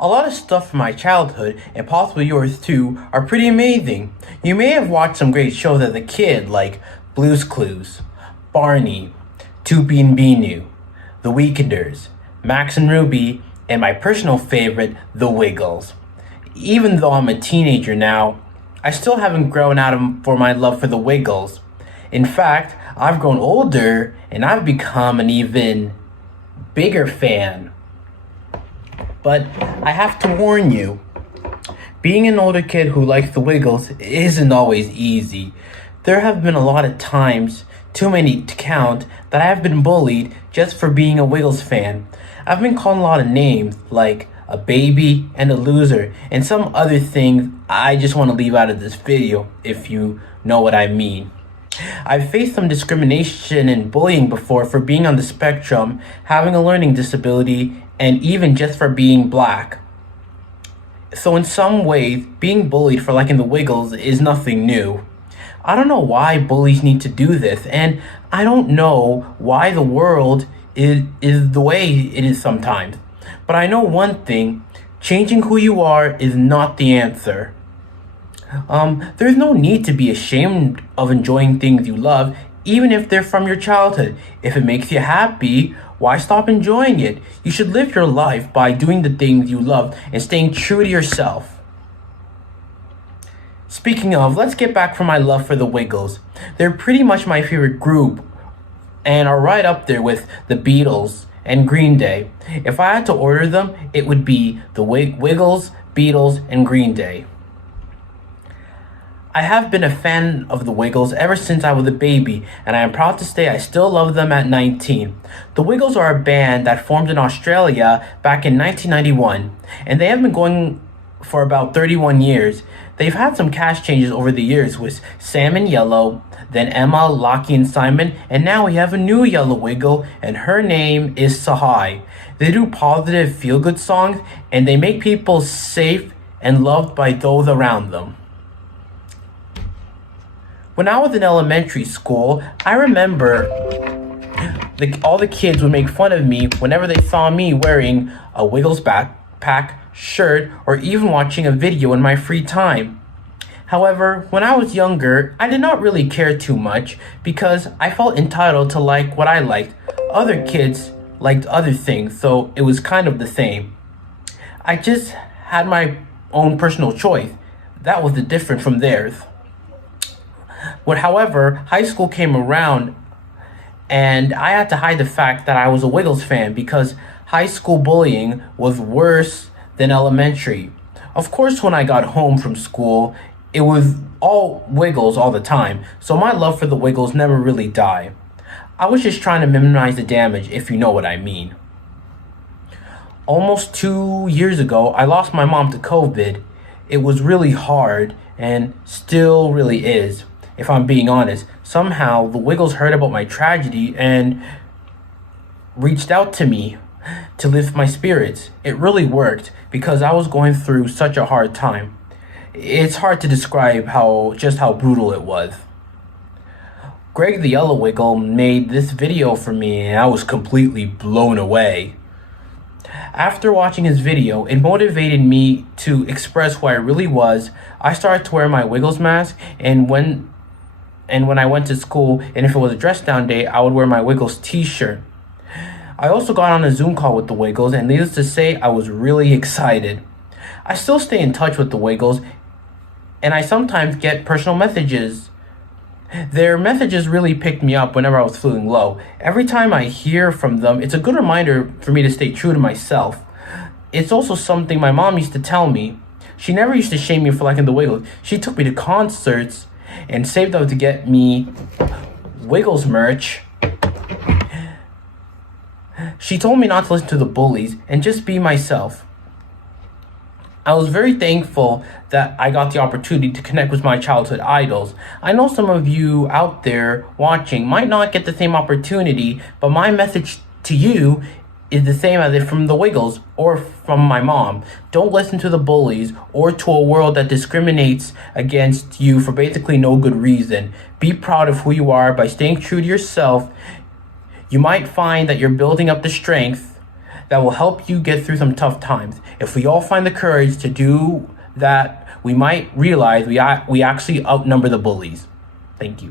A lot of stuff from my childhood, and possibly yours too, are pretty amazing. You may have watched some great shows as a kid like Blue's Clues, Barney, Tupi and Binu, The Weekenders, Max and Ruby, and my personal favorite, The Wiggles. Even though I'm a teenager now, I still haven't grown out for my love for The Wiggles. In fact, I've grown older and I've become an even bigger fan. But I have to warn you, being an older kid who likes The Wiggles isn't always easy. There have been a lot of times, too many to count, that I have been bullied just for being a Wiggles fan. I've been called a lot of names, like a baby and a loser, and some other things I just want to leave out of this video, if you know what I mean. I've faced some discrimination and bullying before for being on the spectrum, having a learning disability, and even just for being black. So in some ways, being bullied for liking The Wiggles is nothing new. I don't know why bullies need to do this, and I don't know why the world is the way it is sometimes. But I know one thing, changing who you are is not the answer. There's no need to be ashamed of enjoying things you love, even if they're from your childhood. If it makes you happy, why stop enjoying it? You should live your life by doing the things you love and staying true to yourself. Speaking of, let's get back from my love for The Wiggles. They're pretty much my favorite group and are right up there with the Beatles and Green Day. If I had to order them, it would be the Wiggles, Beatles, and Green Day. I have been a fan of The Wiggles ever since I was a baby, and I am proud to say I still love them at 19. The Wiggles are a band that formed in Australia back in 1991, and they have been going for about 31 years. They've had some cast changes over the years with Sam and Yellow, then Emma, Lockie, and Simon, and now we have a new Yellow Wiggle, and her name is Sahai. They do positive feel-good songs, and they make people safe and loved by those around them. When I was in elementary school, I remember all the kids would make fun of me whenever they saw me wearing a Wiggles backpack, shirt, or even watching a video in my free time. However, when I was younger, I did not really care too much because I felt entitled to like what I liked. Other kids liked other things, so it was kind of the same. I just had my own personal choice. That was the difference from theirs. However, high school came around and I had to hide the fact that I was a Wiggles fan because high school bullying was worse than elementary. Of course, when I got home from school, it was all Wiggles all the time, so my love for the Wiggles never really died. I was just trying to minimize the damage, if you know what I mean. Almost 2 years ago, I lost my mom to COVID. It was really hard and still really is. If I'm being honest, somehow the Wiggles heard about my tragedy and reached out to me to lift my spirits. It really worked because I was going through such a hard time. It's hard to describe just how brutal it was. Greg the Yellow Wiggle made this video for me and I was completely blown away. After watching his video, it motivated me to express who I really was. I started to wear my Wiggles mask, and when I went to school, and if it was a dress down day, I would wear my Wiggles t-shirt. I also got on a Zoom call with the Wiggles, and needless to say, I was really excited. I still stay in touch with the Wiggles, and I sometimes get personal messages. Their messages really picked me up whenever I was feeling low. Every time I hear from them, it's a good reminder for me to stay true to myself. It's also something my mom used to tell me. She never used to shame me for liking the Wiggles. She took me to concerts and saved up to get me Wiggles merch. She told me not to listen to the bullies and just be myself. I was very thankful that I got the opportunity to connect with my childhood idols. I know some of you out there watching might not get the same opportunity, but my message to you is the same as if from the Wiggles or from my mom. Don't listen to the bullies or to a world that discriminates against you for basically no good reason. Be proud of who you are by staying true to yourself. You might find that you're building up the strength that will help you get through some tough times. If we all find the courage to do that, we might realize we actually outnumber the bullies. Thank you.